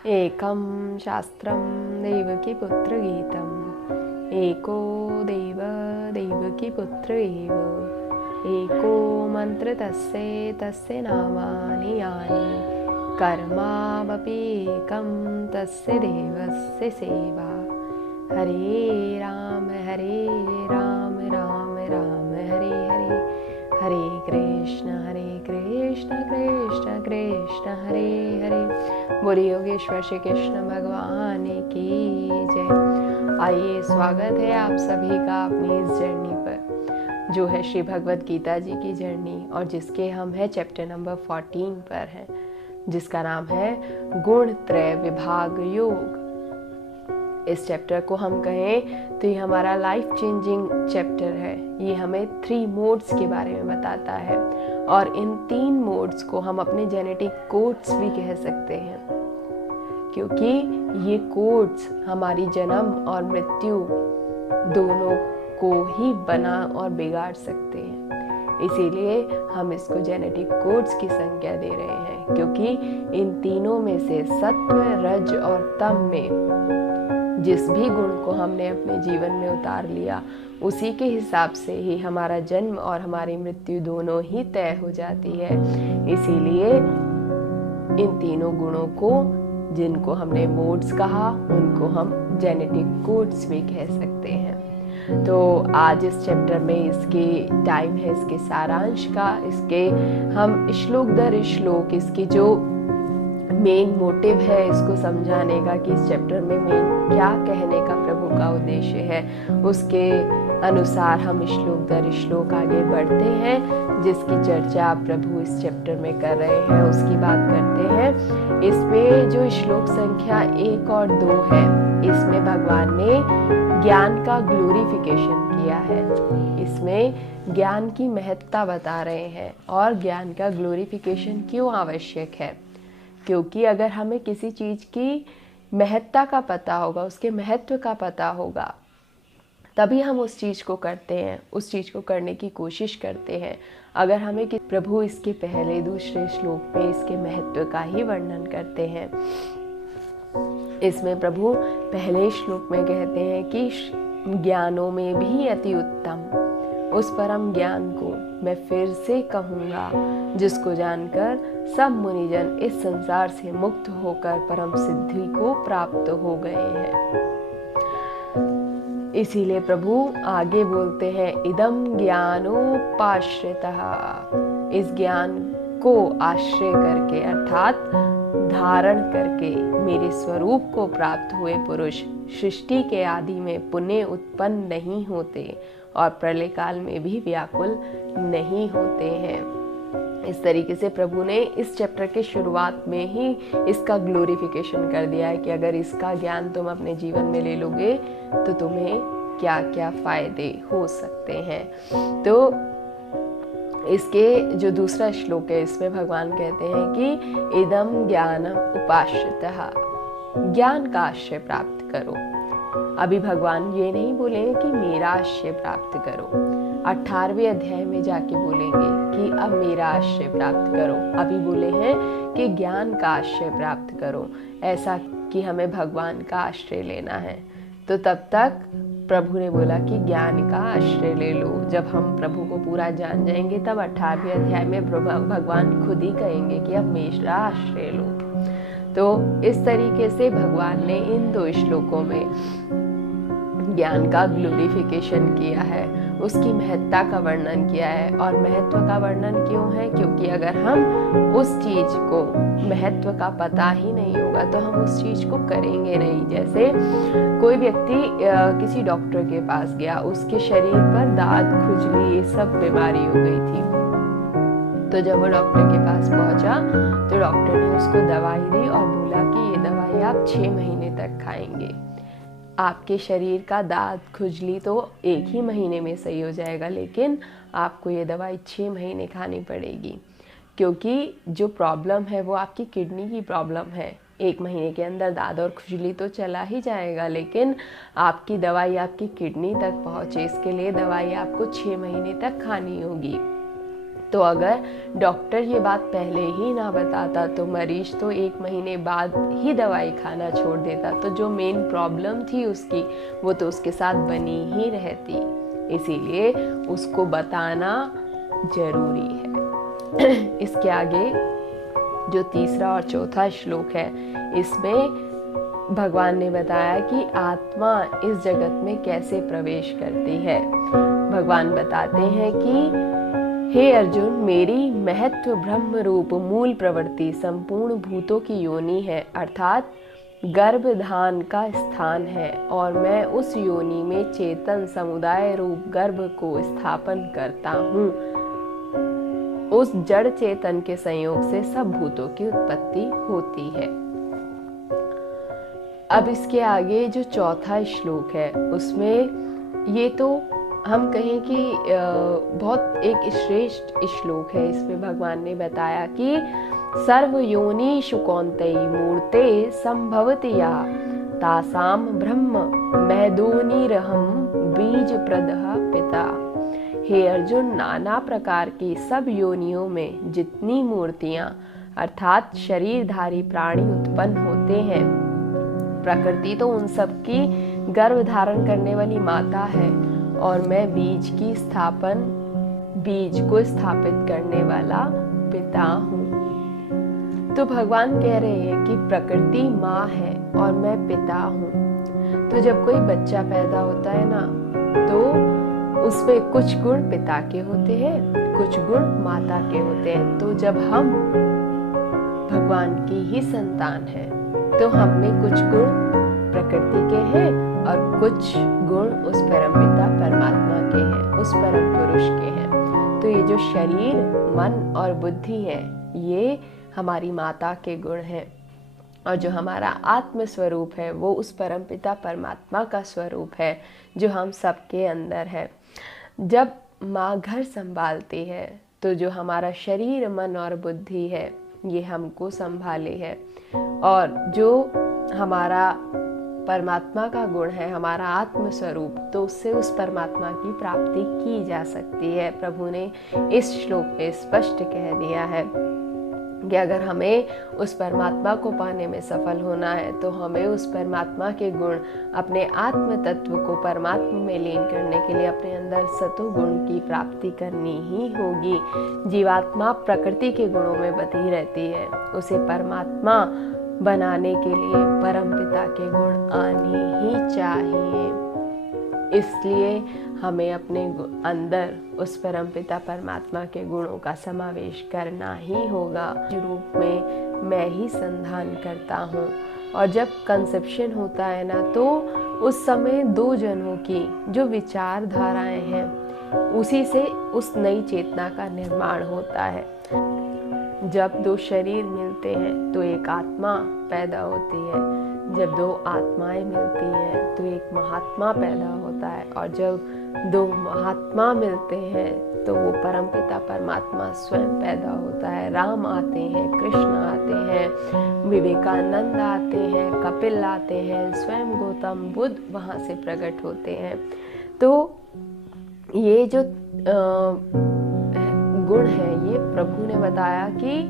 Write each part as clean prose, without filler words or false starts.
एकं शास्त्रं देवकीपुत्रगीतम् एको देव देवकीपुत्र एव एको मन्त्र तस्य नामानि यानि कर्मावपि एकं तस्य देवस्य सेवा। हरे राम राम राम हरे हरे, हरे कृष्ण कृष्ण कृष्ण हरे हरे। बोलिए योगेश्वर श्री कृष्ण भगवान की जय। आइए, स्वागत है आप सभी का अपनी इस जर्नी पर, जो है श्री भगवद गीता जी की जर्नी, और जिसके हम है चैप्टर नंबर 14 पर हैं, जिसका नाम है गुण त्रय विभाग योग। इस चैप्टर को हम कहें तो ये हमारा लाइफ चेंजिंग चैप्टर है। ये हमें 3 मोड्स के बारे में बताता है, और इन 3 मोड्स को हम अपने जेनेटिक कोड्स भी कह सकते हैं, क्योंकि ये कोड्स हमारी जन्म और मृत्यु दोनों को ही बना और बिगाड़ सकते हैं। इसीलिए हम इसको जेनेटिक कोड्स की संज्ञा दे रहे हैं, क्योंकि इन तीनों में से सत्व, रज और तम में जिस भी गुण को हमने अपने जीवन में उतार लिया, उसी के हिसाब से ही हमारा जन्म और हमारी मृत्यु दोनों ही तय हो जाती है। इसीलिए इन तीनों गुणों को, जिनको हमने मोड्स कहा, उनको हम जेनेटिक कोड्स भी कह सकते हैं। तो आज इस चैप्टर में इसके टाइम है इसके सारांश का, इसके हम श्लोक दर श्लोक इसकी जो मेन मोटिव है इसको समझाने का, कि इस चैप्टर में मेन क्या कहने का प्रभु का उद्देश्य है, उसके अनुसार हम श्लोक दर श्लोक आगे बढ़ते हैं, जिसकी चर्चा प्रभु इस चैप्टर में कर रहे हैं, उसकी बात करते हैं। इसमें जो श्लोक संख्या 1 और 2 है, इसमें भगवान ने ज्ञान का ग्लोरिफिकेशन किया है। इसमें ज्ञान की महत्ता बता रहे हैं, और ज्ञान का ग्लोरिफिकेशन क्यों आवश्यक है, क्योंकि अगर हमें किसी चीज़ की महत्ता का पता होगा, उसके महत्व का पता होगा, तभी हम उस चीज़ को करते हैं, उस चीज़ को करने की कोशिश करते हैं। अगर हमें प्रभु इसके पहले दूसरे श्लोक में इसके महत्व का ही वर्णन करते हैं। इसमें प्रभु पहले श्लोक में कहते हैं कि ज्ञानों में भी अति उत्तम उस परम ज्ञान को मैं फिर से कहूँगा, जिसको जानकर सब मुनिजन इस संसार से मुक्त होकर परम सिद्धि को प्राप्त हो गए हैं। इसीलिए प्रभु आगे बोलते हैं, इदम ज्ञानोपाश्रितः, इस ज्ञान को आश्रय करके अर्थात धारण करके मेरे स्वरूप को प्राप्त हुए पुरुष सृष्टि के आदि में पुनः उत्पन्न नहीं होते और प्रलय काल में भी व्याकुल नहीं होते हैं। इस तरीके से प्रभु ने इस चैप्टर के शुरुआत में ही इसका ग्लोरिफिकेशन कर दिया है, कि अगर इसका ज्ञान तुम अपने जीवन में ले लोगे तो तुम्हें क्या क्या फायदे हो सकते हैं। तो इसके जो दूसरा श्लोक है, इसमें भगवान कहते हैं कि इदम ज्ञानम उपाश्रितः, ज्ञान का आश्रय प्राप्त करो। अभी भगवान ये नहीं बोलेंगे कि मेरा आश्रय प्राप्त करो, 18वें अध्याय में जाके बोलेंगे कि अब मेरा आश्रय प्राप्त करो। अभी बोले हैं कि ज्ञान का आश्रय प्राप्त करो, ऐसा कि हमें भगवान का आश्रय लेना है। तो तब तक प्रभु ने बोला कि ज्ञान का आश्रय ले लो। जब हम प्रभु को पूरा जान जाएंगे, तब 18वें अध्याय में भगवान खुद ही कहेंगे कि अब मेरा आश्रय लो। तो इस तरीके से भगवान ने इन 2 श्लोकों में ज्ञान का ग्लोरिफिकेशन किया है, उसकी महत्ता का वर्णन किया है। और महत्व का वर्णन क्यों है, क्योंकि अगर हम उस चीज को महत्व का पता ही नहीं होगा तो हम उस चीज को करेंगे नहीं। जैसे कोई व्यक्ति किसी डॉक्टर के पास गया, उसके शरीर पर दाद, खुजली, ये सब बीमारी हो गई थी। तो जब वो डॉक्टर के पास पहुंचा तो डॉक्टर ने उसको दवाई दी और बोला कि ये दवाई आप 6 महीने तक खाएंगे। आपके शरीर का दाद, खुजली तो 1 ही महीने में सही हो जाएगा, लेकिन आपको ये दवाई 6 महीने खानी पड़ेगी, क्योंकि जो प्रॉब्लम है वो आपकी किडनी की प्रॉब्लम है। 1 महीने के अंदर दाद और खुजली तो चला ही जाएगा, लेकिन आपकी दवाई आपकी किडनी तक पहुँचे, इसके लिए दवाई आपको 6 महीने तक खानी होगी। तो अगर डॉक्टर ये बात पहले ही ना बताता तो मरीज तो 1 महीने बाद ही दवाई खाना छोड़ देता, तो जो मेन प्रॉब्लम थी उसकी वो तो उसके साथ बनी ही रहती। इसीलिए उसको बताना जरूरी है। इसके आगे जो तीसरा और चौथा श्लोक है, इसमें भगवान ने बताया कि आत्मा इस जगत में कैसे प्रवेश करती है। भगवान बताते हैं कि हे अर्जुन, मेरी महत्व ब्रह्म रूप मूल प्रवृत्ति संपूर्ण भूतों की योनि है, अर्थात गर्भधान का स्थान है, और मैं उस योनि में चेतन समुदाय रूप गर्भ को स्थापन करता हूँ। उस जड़ चेतन के संयोग से सब भूतों की उत्पत्ति होती है। अब इसके आगे जो चौथा श्लोक है, उसमें ये तो हम कहें कि बहुत एक श्रेष्ठ श्लोक है। इसमें भगवान ने बताया कि सर्व योनिषु कौन्तेय मूर्ते संभवति या तासाम ब्रह्म मैदोनिरहम बीज प्रदः पिता। हे अर्जुन, नाना प्रकार की सब योनियों में जितनी मूर्तियां अर्थात शरीरधारी प्राणी उत्पन्न होते हैं, प्रकृति तो उन सब की गर्भ धारण करने वाली माता है, और मैं बीज को स्थापित करने वाला पिता हूँ। तो भगवान कह रहे हैं कि प्रकृति माँ है और मैं पिता हूँ। तो जब कोई बच्चा पैदा होता है ना, तो उसमें कुछ गुण पिता के होते हैं, कुछ गुण माता के होते हैं। तो जब हम भगवान की ही संतान हैं, तो हममें कुछ गुण प्रकृति के हैं और कुछ गुण उस परमपिता परमात्मा के हैं, उस परम पुरुष के हैं। तो ये जो शरीर, मन और बुद्धि है, ये हमारी माता के गुण हैं, और जो हमारा आत्म स्वरूप है वो उस परमपिता परमात्मा का स्वरूप है, जो हम सबके अंदर है। जब माँ घर संभालती है, तो जो हमारा शरीर, मन और बुद्धि है, ये हमको संभाले है, और जो हमारा परमात्मा का गुण है, हमारा आत्म स्वरूप, तो उससे उस परमात्मा की प्राप्ति की जा सकती है। प्रभु ने इस श्लोक में स्पष्ट कह दिया है कि अगर हमें उस परमात्मा को पाने में सफल होना है, तो हमें उस परमात्मा के गुण, अपने आत्म तत्व को परमात्मा में लीन करने के लिए अपने अंदर सतोगुण की प्राप्ति करनी ही होगी। जीवात्मा प्रकृति के गुणों में बंधी रहती है, उसे परमात्मा बनाने के लिए परमपिता के गुण आने ही चाहिए। इसलिए हमें अपने अंदर उस परमपिता परमात्मा के गुणों का समावेश करना ही होगा। रूप में मैं ही संधान करता हूँ। और जब कंसेप्शन होता है ना, तो उस समय दो जनों की जो विचारधाराएं हैं, उसी से उस नई चेतना का निर्माण होता है। जब दो शरीर मिलते हैं तो एक आत्मा पैदा होती है, जब दो आत्माएं मिलती हैं तो एक महात्मा पैदा होता है, और जब दो महात्मा मिलते हैं तो वो परमपिता परमात्मा स्वयं पैदा होता है। राम आते हैं, कृष्ण आते हैं, विवेकानंद आते हैं, कपिल आते हैं, स्वयं गौतम बुद्ध वहाँ से प्रकट होते हैं। तो ये जो गुण है, ये प्रभु ने बताया कि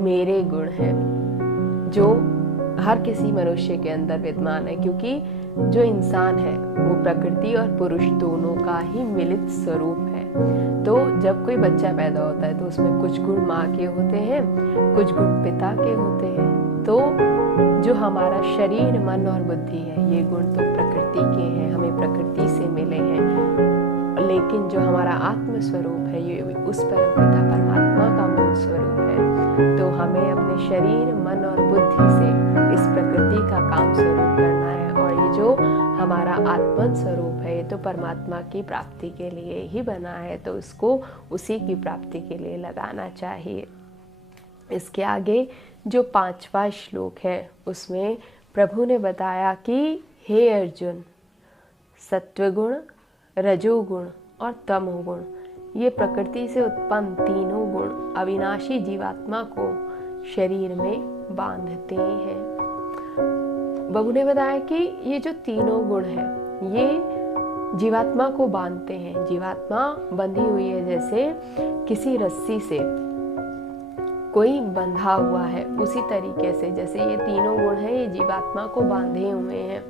मेरे गुण हैं, जो हर किसी मनुष्य के अंदर विद्यमान है, क्योंकि जो इंसान है वो प्रकृति और पुरुष दोनों का ही मिलित स्वरूप है। तो जब कोई बच्चा पैदा होता है तो उसमें कुछ गुण माँ के होते हैं, कुछ गुण पिता के होते हैं। तो जो हमारा शरीर, मन और बुद्धि है, ये गुण तो प्रकृति के हैं, हमें प्रकृति से मिले हैं, लेकिन जो हमारा आत्म स्वरूप है, ये उस परमपिता परमात्मा का मूल स्वरूप है। तो हमें अपने शरीर, मन और बुद्धि से इस प्रकृति का काम स्वरूप करना है, और ये जो हमारा आत्मन स्वरूप है, ये तो परमात्मा की प्राप्ति के लिए ही बना है, तो इसको उसी की प्राप्ति के लिए लगाना चाहिए। इसके आगे जो 5वां श्लोक है, उसमें प्रभु ने बताया कि हे अर्जुन, सत्वगुण, रजोगुण और तमोगुण, ये प्रकृति से उत्पन्न तीनों गुण अविनाशी जीवात्मा को शरीर में बांधते हैं। प्रभु ने बताया कि ये जो तीनों गुण हैं, ये जीवात्मा को बांधते हैं। जीवात्मा बंधी हुई है, जैसे किसी रस्सी से कोई बंधा हुआ है, उसी तरीके से जैसे ये तीनों गुण हैं, ये जीवात्मा को बांधे हुए हैं।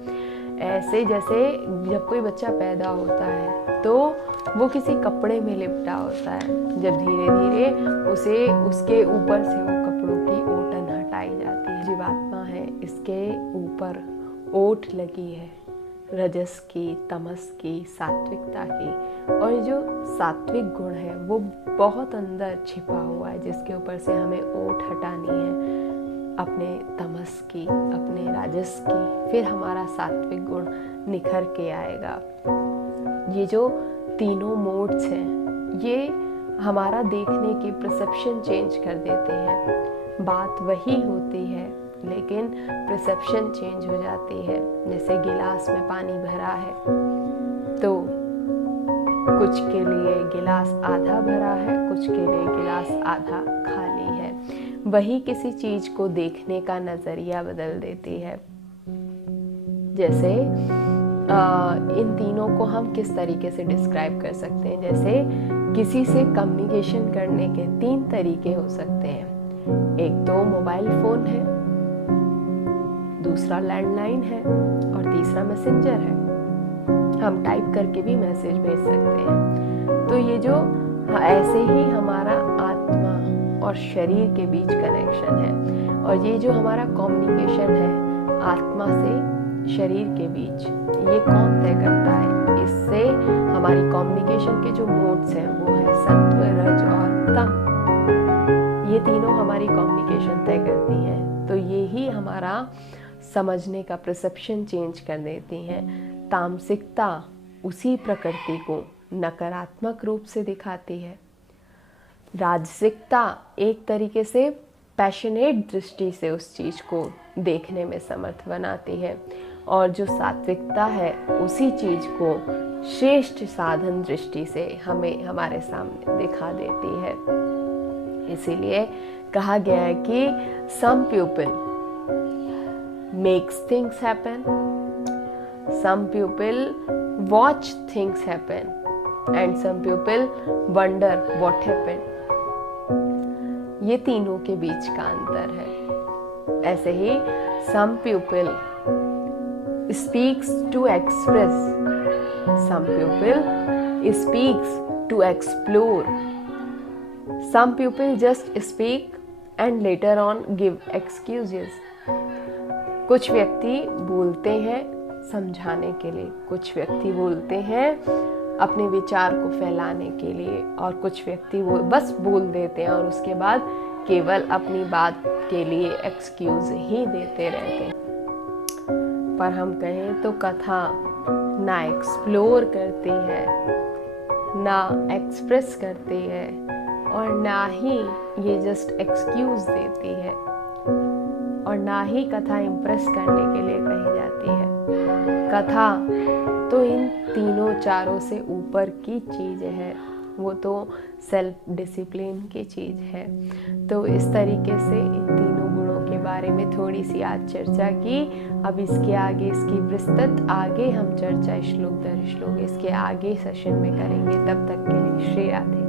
ऐसे जैसे जब कोई बच्चा पैदा होता है तो वो किसी कपड़े में लिपटा होता है, जब धीरे धीरे उसे उसके ऊपर से वो कपड़ों की ओटन हटाई जाती है। जीवात्मा है, इसके ऊपर ओट लगी है रजस की, तमस की, सात्विकता की, और ये जो सात्विक गुण है वो बहुत अंदर छिपा हुआ है, जिसके ऊपर से हमें ओट हटानी है अपने तमस की, अपने राजस की, फिर हमारा सात्विक गुण निखर के आएगा। ये जो तीनों मोड्स हैं ये हमारा देखने की परसेप्शन चेंज कर देते हैं। बात वही होती है लेकिन परसेप्शन चेंज हो जाती है। जैसे गिलास में पानी भरा है तो कुछ के लिए गिलास आधा भरा है, कुछ के लिए गिलास आधा खाली है। वही किसी चीज को देखने का नजरिया बदल देती है। जैसे इन तीनों को हम किस तरीके से डिस्क्राइब कर सकते हैं, जैसे किसी से कम्युनिकेशन करने के 3 तरीके हो सकते हैं। एक तो मोबाइल फोन है, दूसरा लैंडलाइन है और तीसरा मैसेंजर है। हम टाइप करके भी मैसेज भेज सकते हैं। तो ये जो ऐसे ही हमारा आत्मा और शरीर के बीच कनेक्शन है, और ये जो हमारा कम्युनिकेशन है आत्मा से शरीर के बीच, ये कौन तय करता है? इससे हमारी कम्युनिकेशन के जो मोड्स हैं वो है सत्व, रज और तम। ये तीनों हमारी कम्युनिकेशन तय करती हैं। तो ये ही हमारा समझने का परसेप्शन चेंज कर देती हैं। तामसिकता उसी प्रकृति को नकारात्मक रूप से दिखाती है। राजसिकता एक तरीके से पैशनेट दृष्टि से उस चीज को देखने में समर्थ बनाती है, और जो सात्विकता है उसी चीज को श्रेष्ठ साधन दृष्टि से हमें हमारे सामने दिखा देती है। इसीलिए कहा गया है कि some people makes things happen, some people watch things happen, and some people wonder what happened. ये तीनों के बीच का अंतर है। ऐसे ही some people speaks to express, some people speaks to explore, some people just speak and later on give excuses. कुछ व्यक्ति बोलते हैं समझाने के लिए, कुछ व्यक्ति बोलते हैं अपने विचार को फैलाने के लिए, और कुछ व्यक्ति वो बस बोल देते हैं और उसके बाद केवल अपनी बात के लिए एक्सक्यूज ही देते रहते हैं। पर हम कहें तो कथा ना एक्सप्लोर करती है, ना एक्सप्रेस करती है, और ना ही ये जस्ट एक्सक्यूज देती है, और ना ही कथा इम्प्रेस करने के लिए कही जाती है। कथा तो इन तीनों चारों से ऊपर की चीज है, वो तो सेल्फ डिसिप्लिन की चीज है। तो इस तरीके से इन तीनों गुणों के बारे में थोड़ी सी आज चर्चा की। अब इसके आगे इसकी विस्तृत आगे हम चर्चा श्लोक दर श्लोक इसके आगे सेशन में करेंगे। तब तक के लिए श्री राधे।